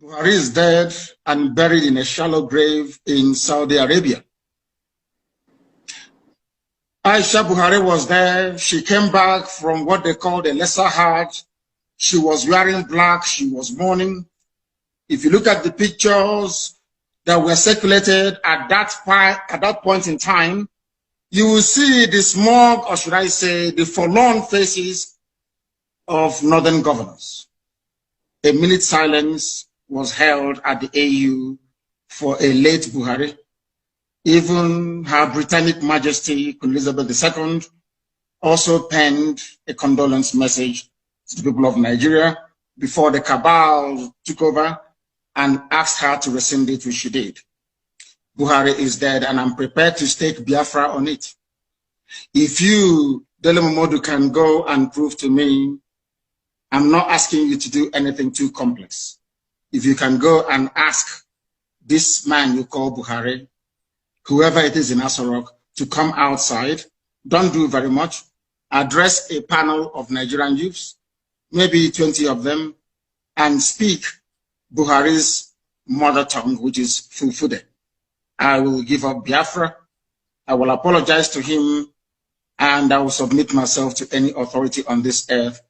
Buhari is dead and buried in a shallow grave in Saudi Arabia. Aisha Buhari was there. She came back from what they called a lesser heart. She was wearing black. She was mourning. If you look at the pictures that were circulated at that point in time, you will see the smug, or should I say, the forlorn faces of northern governors. A minute silence was held at the AU for a late Buhari. Even Her Britannic Majesty Queen Elizabeth II also penned a condolence message to the people of Nigeria before the cabal took over and asked her to rescind it, which she did. Buhari is dead, and I'm prepared to stake Biafra on it. If you, Dele Momodu, can go and prove to me, I'm not asking you to do anything too complex. If you can go and ask this man you call Buhari, whoever it is in Asorok, to come outside, don't do very much, address a panel of Nigerian youths, maybe 20 of them, and speak Buhari's mother tongue, which is Fulfude. I will give up Biafra, I will apologize to him, and I will submit myself to any authority on this earth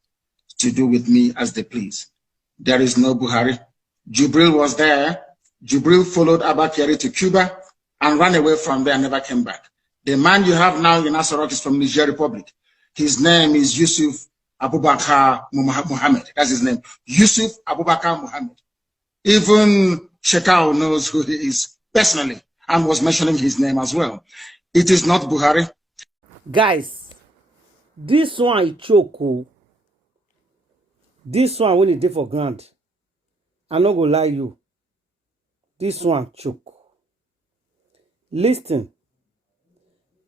to do with me as they please. There is no Buhari. Jubril was there. Jubril followed Abba Kyari to Cuba and ran away from there and never came back. The man you have now in Asorok is from Niger Republic. His name is Yusuf Abubakar Muhammad. That's his name. Yusuf Abubakar Muhammad. Even Shekau knows who he is personally and was mentioning his name as well. It is not Buhari. Guys, this one is choke. This one when it did for grant. I'm not gonna lie you. This one choke. Listen.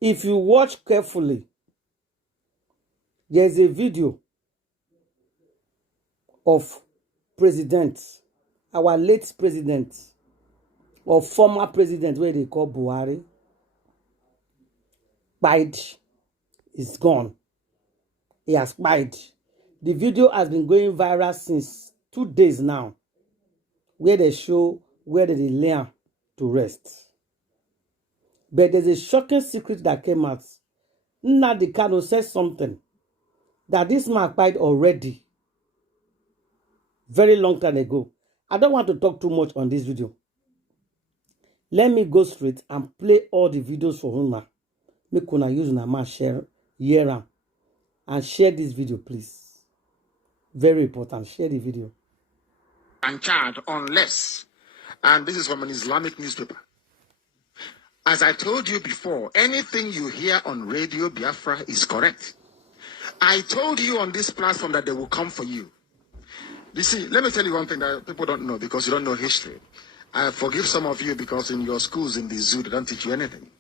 If you watch carefully, there's a video of president, our late president, or former president, where they call Buhari. Biden is gone. He has died. The video has been going viral since 2 days now, where they show where they lay to rest. But there's a shocking secret that came out. Nnamdi Kanu said something that this man died already, very long time ago. I don't want to talk too much on this video. Let me go straight and play all the videos for Huma. Make una use una man share here and share this video, please. Very important. Share the video. And charged unless, and this is from an Islamic newspaper. As I told you before, anything you hear on Radio Biafra is correct. I told you on this platform that they will come for you. You see, let me tell you one thing that people don't know because you don't know history. I forgive some of you because in your schools in the zoo, they don't teach you anything.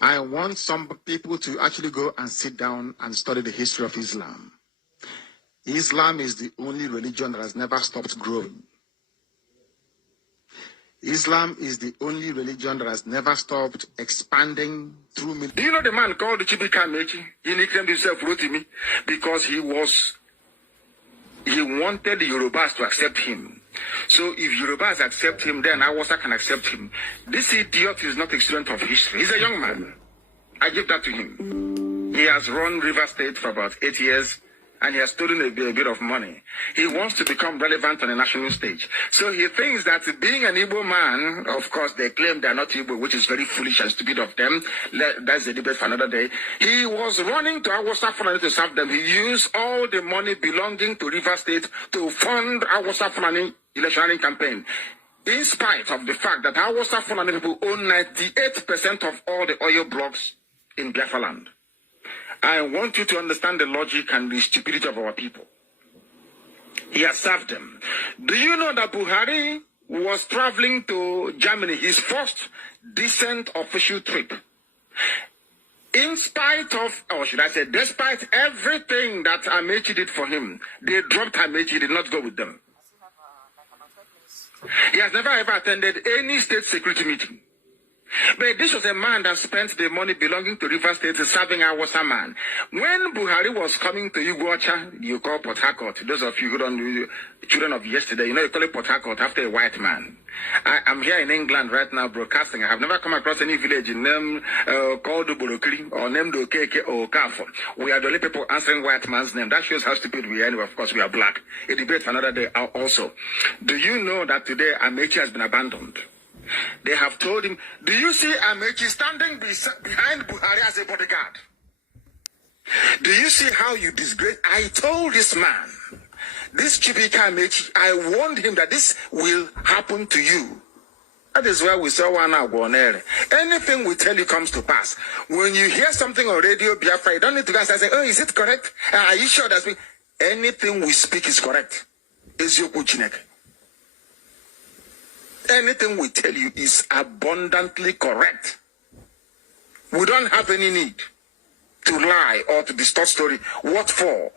I want some people to actually go and sit down and study the history of Islam. Islam is the only religion that has never stopped growing. Islam is the only religion that has never stopped expanding through. Do you know the man called Chibika Mechi? He nicknamed himself Rotimi because he wanted the Yorubas to accept him. So if Yorubas accept him, then Awasa can accept him. This idiot is not a student of history. He's a young man. I give that to him. He has run River State for about 8 years, and he has stolen a bit of money. He wants to become relevant on a national stage. So he thinks that being an Igbo man, of course, they claim they're not Igbo, which is very foolish and stupid of them. That's a debate for another day. He was running to Awasa Fulani to serve them. He used all the money belonging to River State to fund Awasa Fulani electioneering campaign. In spite of the fact that Awasa Fulani people own 98% of all the oil blocks in Biafra land. I want you to understand the logic and the stupidity of our people. He has served them. Do you know that Buhari was traveling to Germany, his first decent official trip? In spite of, or should I say, despite everything that Amechi did for him, they dropped Amechi, he did not go with them. He has never ever attended any state security meeting. But this was a man that spent the money belonging to River State serving our man. When Buhari was coming to Iguacha, you call Port Harcourt. Those of you who don't know, children of yesterday, you call it Port Harcourt after a white man. I'm here in England right now broadcasting. I have never come across any village in name called Borokri or named Okeke or Okafo. We are the only people answering white man's name. That shows how stupid we are. Anyway, of course, we are black. A debate for another day also. Do you know that today Amechi has been abandoned? They have told him, do you see Amechi standing behind Buhari as a bodyguard? Do you see how you disgrace? I told this man, this Chibika Amechi, I warned him that this will happen to you. That is why we saw one Aguanere. Anything we tell you comes to pass. When you hear something on radio Biafra, you don't need to go and say, oh, is it correct? Are you sure that's me? Anything we speak is correct. Is your Kuchinek. Anything we tell you is abundantly correct. We don't have any need to lie or to distort story. What for?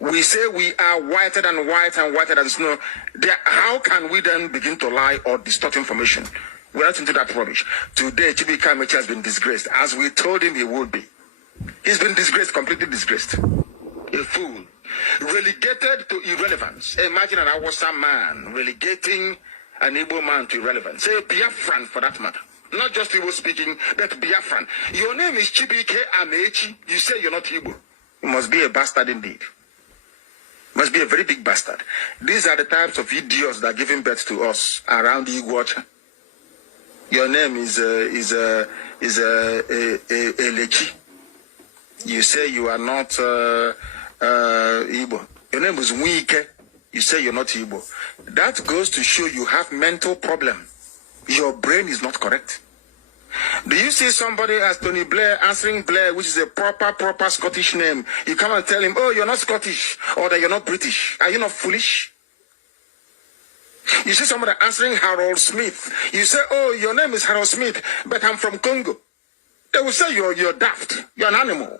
We say we are whiter than white and whiter than snow. How can we then begin to lie or distort information? We're not into that rubbish. Today, Chibika Amechi has been disgraced, as we told him he would be. He's been disgraced, completely disgraced. A fool. Relegated to irrelevance. Imagine an Awasa man relegating an Igbo man to irrelevance. Say Biafran for that matter. Not just Igbo speaking, but Biafran. Your name is Chibike Amechi. You say you're not Igbo. You must be a bastard indeed. Must be a very big bastard. These are the types of idiots that are giving birth to us around the Iguacha. Your name is Lechi. You say you are not Igbo. Your name is Nwike. You say you're not Igbo. That goes to show you have mental problem. Your brain is not correct. Do you see somebody as Tony Blair answering Blair, which is a proper Scottish name? You come and tell him, oh, you're not Scottish, or that you're not British. Are you not foolish? You see somebody answering Harold Smith. You say, oh, your name is Harold Smith, but I'm from Congo. They will say you're daft. You're an animal.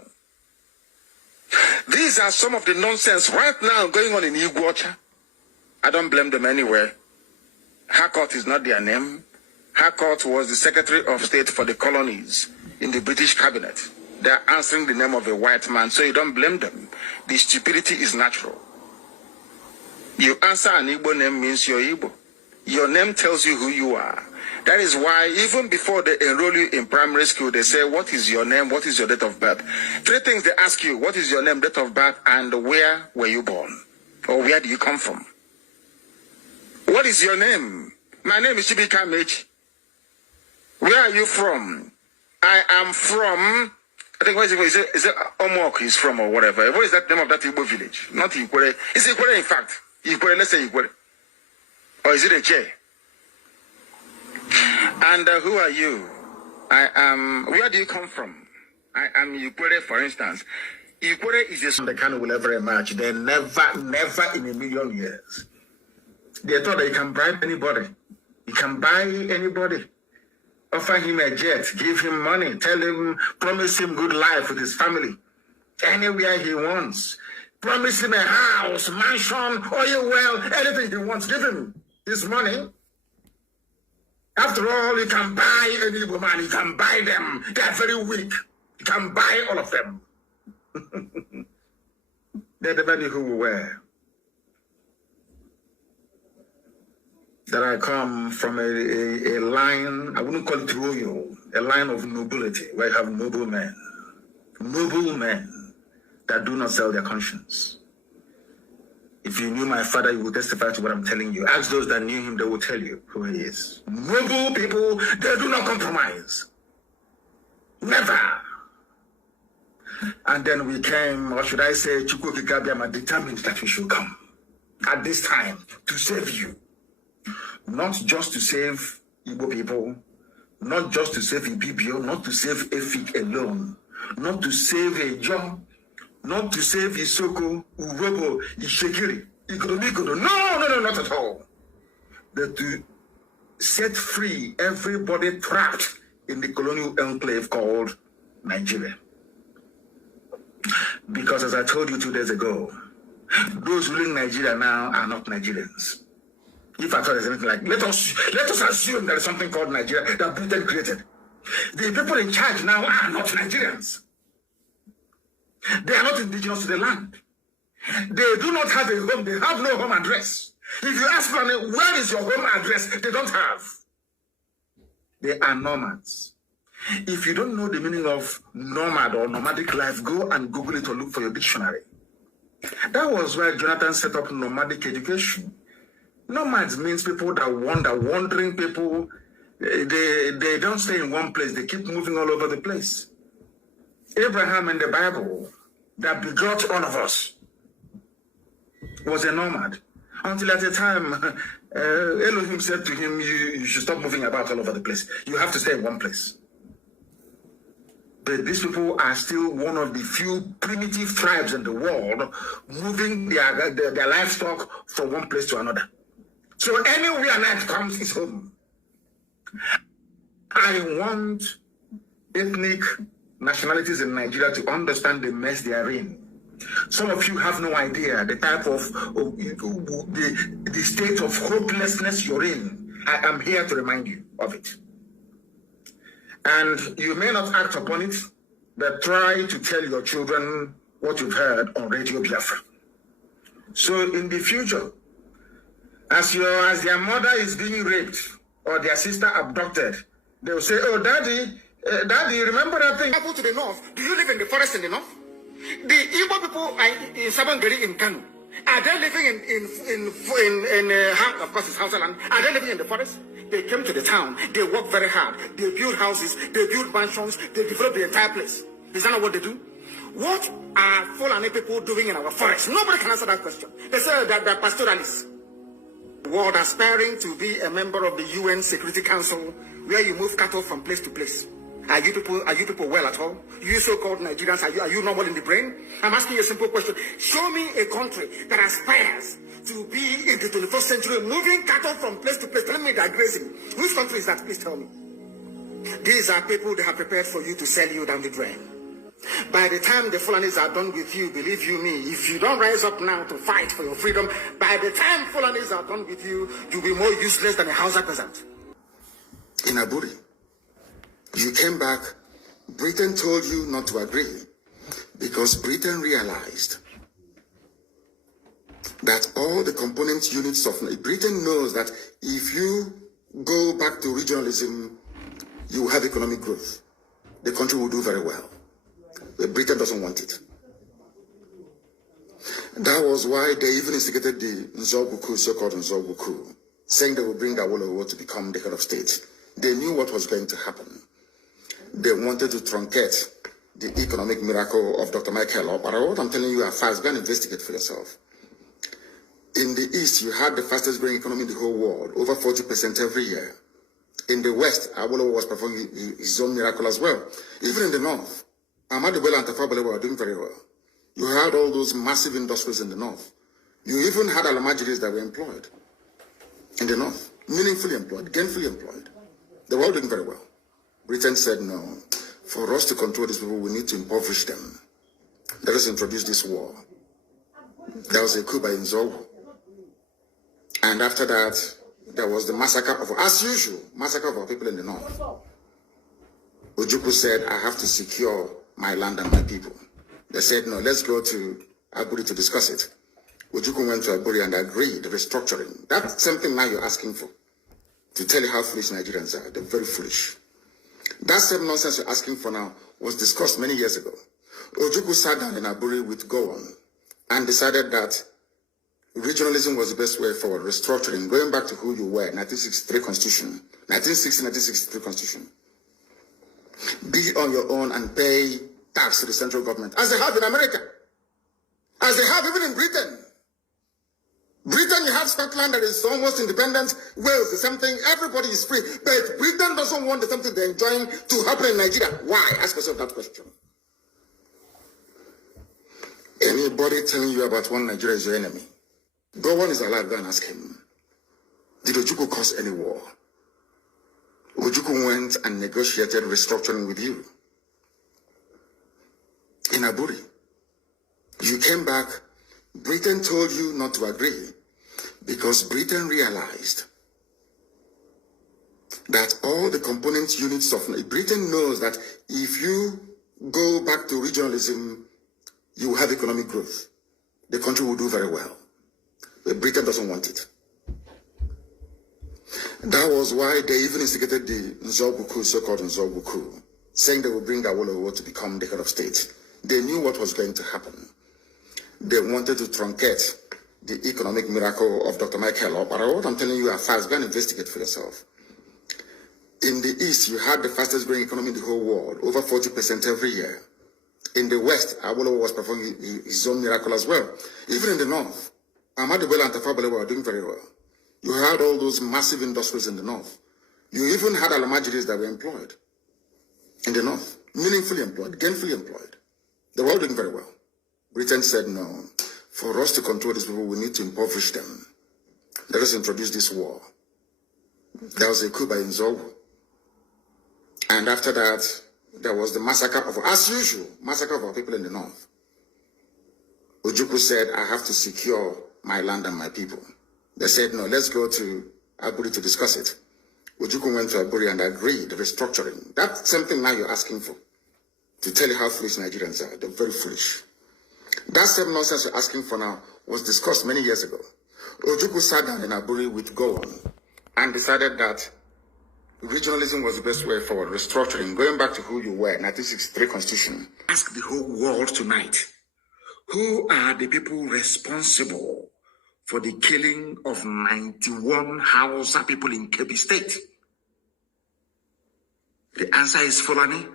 These are some of the nonsense right now going on in Iguacha. I don't blame them anywhere. Harcourt is not their name. Harcourt was the Secretary of State for the colonies in the British cabinet. They are answering the name of a white man, so you don't blame them. The stupidity is natural. You answer an Igbo name means you're Igbo. Your name tells you who you are. That is why even before they enroll you in primary school, they say, what is your name? What is your date of birth? 3 things they ask you: what is your name, date of birth, and where were you born? Or where do you come from? What is your name? My name is Chibika Amechi. Where are you from? I am from, I think, what is it Omok he's from or whatever. What is that name of that Igbo village? Not Ikwere. Is it Ikwere in fact? Ikwere, let's say Ikwere. Or is it a Che? And who are you? I am, where do you come from? I am Ikwere, for instance. Ikwere is a son that Kanu will ever emerge. They never in a million years. They thought that you can bribe anybody. You can buy anybody. Offer him a jet, give him money, tell him, promise him good life with his family. Anywhere he wants. Promise him a house, mansion, oil well, anything he wants. Give him his money. After all, you can buy any woman, you can buy them. They are very weak. You can buy all of them. They're the many who we were. That I come from a line, I wouldn't call it royal, a line of nobility, where you have noble men that do not sell their conscience. If you knew my father, you would testify to what I'm telling you. Ask those that knew him, they will tell you who he is. Noble people, they do not compromise. Never. And then we came, or should I say, Chukwukikabiama determined that we should come at this time to save you. Not just to save Igbo people, not just to save Ibibio, not to save Efik alone, not to save Ejo, not to save Isoko, Urobo, Ishekiri, Ikodomikodo. No, not at all. But to set free everybody trapped in the colonial enclave called Nigeria. Because as I told you 2 days ago, those ruling Nigeria now are not Nigerians. If I thought there's anything like, let us assume there is something called Nigeria that Britain created. The people in charge now are not Nigerians. They are not indigenous to the land. They do not have a home. They have no home address. If you ask them, where is your home address? They don't have. They are nomads. If you don't know the meaning of nomad or nomadic life, go and Google it or look for your dictionary. That was where Jonathan set up nomadic education. Nomads means people that wander, wandering people. They don't stay in one place. They keep moving all over the place. Abraham in the Bible, that begot all of us, was a nomad. Until at a time, Elohim said to him, you should stop moving about all over the place. You have to stay in one place. But these people are still one of the few primitive tribes in the world moving their livestock from one place to another. So anywhere night comes is home. I want ethnic nationalities in Nigeria to understand the mess they are in. Some of you have no idea the type of the state of hopelessness you're in. I am here to remind you of it. And you may not act upon it, but try to tell your children what you've heard on Radio Biafra. So in the future, as their mother is being raped or their sister abducted, they will say, oh, Daddy, remember that thing happened to the north? Do you live in the forest in the north? The Igbo people in Sabangari in Kanu, are they living of course it's Hausa land, are they living in the forest? They came to the town, they work very hard, they build houses, they build mansions, they develop the entire place. Is that not what they do? What are Fulani people doing in our forest? Nobody can answer that question. They say that they're pastoralists. World aspiring to be a member of the UN Security Council, where you move cattle from place to place. Are you people well at all? You so-called Nigerians, are you normal in the brain? I'm asking you a simple question. Show me a country that aspires to be in the 21st century, moving cattle from place to place, telling me they're grazing. Which country is that? Please tell me. These are people that have prepared for you to sell you down the drain. By the time the Fulanis are done with you, believe you me, if you don't rise up now to fight for your freedom, by the time Fulanis are done with you, you'll be more useless than a Hausa peasant. In Aburi, you came back, Britain told you not to agree because Britain realized that all the component units of Britain knows that if you go back to regionalism, you will have economic growth. The country will do very well. But Britain doesn't want it. That was why they even instigated the Nzogbu coup, so-called Nzogbu coup, saying they will bring Awolowo to become the head of state. They knew what was going to happen. They wanted to truncate the economic miracle of Dr. Michael. But what I'm telling you are fast. Go and investigate for yourself. In the East, you had the fastest growing economy in the whole world, over 40% every year. In the West, Awolowo was performing his own miracle as well. Even in the North, Ahmadu Bello and Tafawa Balewa were doing very well. You had all those massive industries in the North. You even had Alamajiris that were employed in the North, meaningfully employed, gainfully employed. They were all doing very well. Britain said, no, for us to control these people, we need to impoverish them. Let us introduce this war. There was a coup by Nzogbu. And after that, there was the massacre of, as usual, massacre of our people in the North. Ojukwu said, I have to secure my land and my people. They said, no, let's go to Aburi to discuss it. Ojukwu went to Aburi and agreed, restructuring. That's something now you're asking for. To tell you how foolish Nigerians are. They're very foolish. That same nonsense you're asking for now was discussed many years ago. Ojukwu sat down in Aburi with Gowon and decided that regionalism was the best way forward, restructuring, going back to who you were, 1963 Constitution, 1963 Constitution. Be on your own and pay tax to the central government, as they have in America, as they have even in Britain. Britain, you have Scotland that is almost independent, Wales, the same thing, everybody is free, but Britain doesn't want the same thing they're enjoying to happen in Nigeria. Why? Ask yourself that question. Anybody telling you about one Nigeria is your enemy, go on is alive, go and ask him. Did Ojukwu cause any war? Ojukwu went and negotiated restructuring with you. In Aburi, you came back, Britain told you not to agree because Britain realized that all the component units of Britain knows that if you go back to regionalism, you will have economic growth. The country will do very well. But Britain doesn't want it. That was why they even instigated the Nzogbu so-called Nzogbu, saying they will bring Awolowo to become the head of state. They knew what was going to happen. They wanted to truncate the economic miracle of Dr. Michael. But what I'm telling you are fast. Go and investigate for yourself. In the East, you had the fastest growing economy in the whole world, over 40% every year. In the West, Awolowo was performing his own miracle as well. Even in the North, Ahmadu Bello and Tafawa Balewa were doing very well. You had all those massive industries in the North. You even had Alamajiris that were employed in the North, meaningfully employed, gainfully employed. They were all doing very well. Britain said, no, for us to control these people, we need to impoverish them. Let us introduce this war. There was a coup by Nzogbu. And after that, there was the massacre of, as usual, massacre of our people in the North. Ojukwu said, I have to secure my land and my people. They said, no, let's go to Aburi to discuss it. Ojukwu went to Aburi and agreed, restructuring. That's something now you're asking for. To tell you how foolish Nigerians are. They're very foolish. That same nonsense you're asking for now was discussed many years ago. Ojukwu sat down in Aburi with Gowon and decided that regionalism was the best way forward. Restructuring, going back to who you were, 1963 Constitution. Ask the whole world tonight, who are the people responsible for the killing of 91 Hausa people in Kebbi State? The answer is Fulani.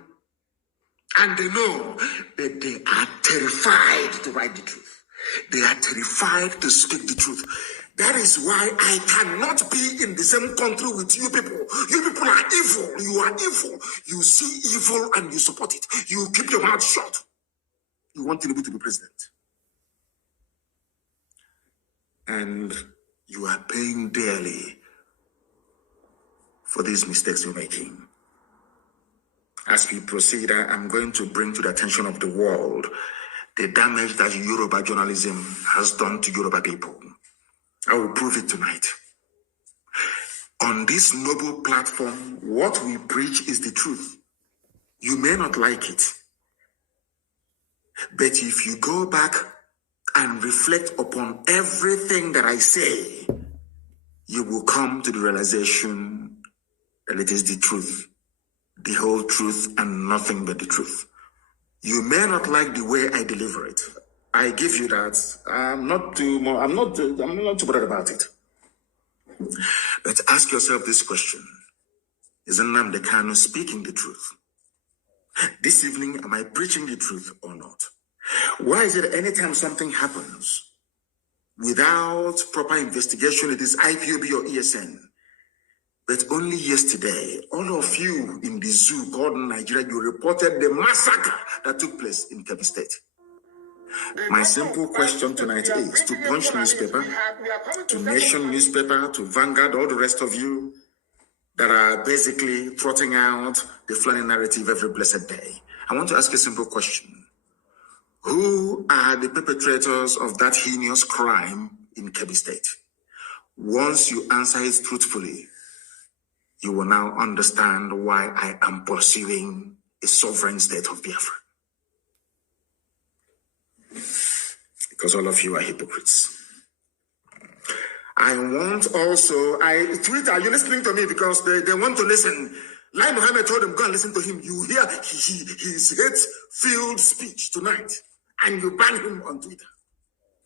And they know that they are terrified to write the truth. They are terrified to speak the truth. That is why I cannot be in the same country with you people. You people are evil. You are evil. You see evil and you support it. You keep your mouth shut. You want Tinubu to be president. And you are paying dearly for these mistakes you're making. As we proceed, I'm going to bring to the attention of the world the damage that Yoruba journalism has done to Yoruba people. I will prove it tonight. On this noble platform, what we preach is the truth. You may not like it, but if you go back and reflect upon everything that I say, you will come to the realization that it is the truth, the whole truth, and nothing but the truth. You may not like the way I deliver it. I give you that. I'm not too bothered about it. But ask yourself this question: is Nnamdi Kanu speaking the truth? This evening, am I preaching the truth or not? Why is it anytime something happens without proper investigation, it is IPOB or ESN? But only yesterday, all of you in the zoo called Nigeria, you reported the massacre that took place in Kebbi State. My simple question tonight is to Punch newspaper, to Nation newspaper, to Vanguard, all the rest of you that are basically trotting out the Fulani narrative every blessed day. I want to ask a simple question. Who are the perpetrators of that heinous crime in Kebbi State? Once you answer it truthfully, you will now understand why I am pursuing a sovereign state of Biafra. Because all of you are hypocrites. I want also, Twitter, are you listening to me? Because they want to listen. Lai Mohammed told them, go and listen to him. You hear his hate-filled speech tonight, and you ban him on Twitter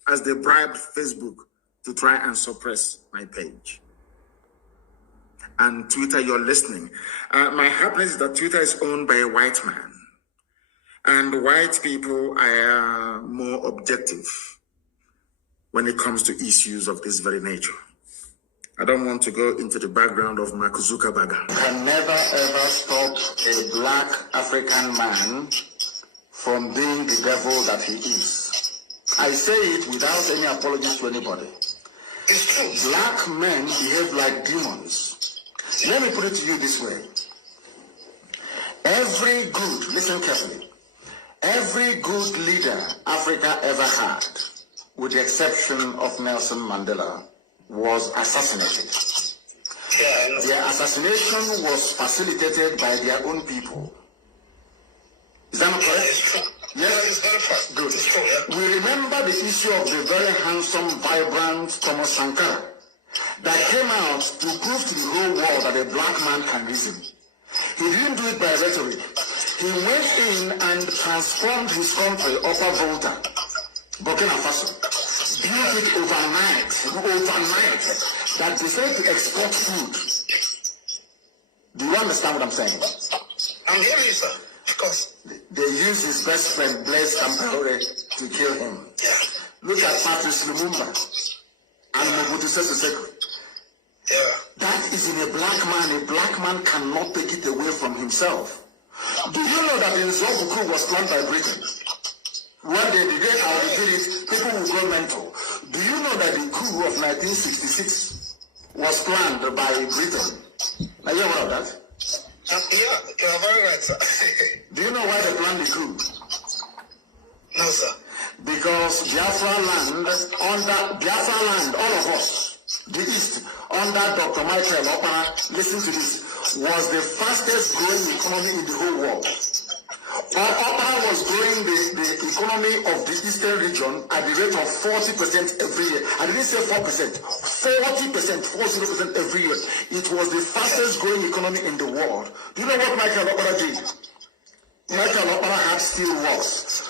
as they bribed Facebook to try and suppress my page. And Twitter, you're listening. My happiness is that Twitter is owned by a white man. And white people are more objective when it comes to issues of this very nature. I don't want to go into the background of Mark Zuckerberg. Can never ever stop a black African man from being the devil that he is. I say it without any apology to anybody. It's true. Black men behave like demons. Let me put it to you this way. Every good, listen carefully, every good leader Africa ever had, with the exception of Nelson Mandela, was assassinated. The their assassination was facilitated by their own people. Is that not correct? It's true. Yes, it's very fast. good. It's true, yeah. We remember the issue of the very handsome, vibrant Thomas Sankara that came out to prove to the whole world that a black man can reason. He didn't do it by rhetoric. He went in and transformed his country, Upper Volta, Burkina Faso, built it overnight, that decided to export food. Do you understand what I'm saying? I'm hearing you, sir. Of course. They used his best friend, Blaise Compaoré, to kill him. Yeah. Look at Patrice Lumumba and Mobutu Sese Seko. Yeah. That is in a black man. A black man cannot take it away from himself. Do you know that in Zobuku was planned by Britain? One day, the day I will repeat it, people will go mental. Do you know that the coup of 1966 was planned by Britain? Are you aware of that? Yeah, you're very right, sir. Do you know why they planned the coup? No, sir. Because Biafra land, all of us, the East, under Dr. Michael Ekpa, listen to this, was the fastest growing economy in the whole world. Ekpa was growing the economy of the Eastern region at the rate of 40% every year. I didn't say 4%, 40% every year. It was the fastest growing economy in the world. Do you know what Michael Ekpa did? Michael Ekpa had steel works.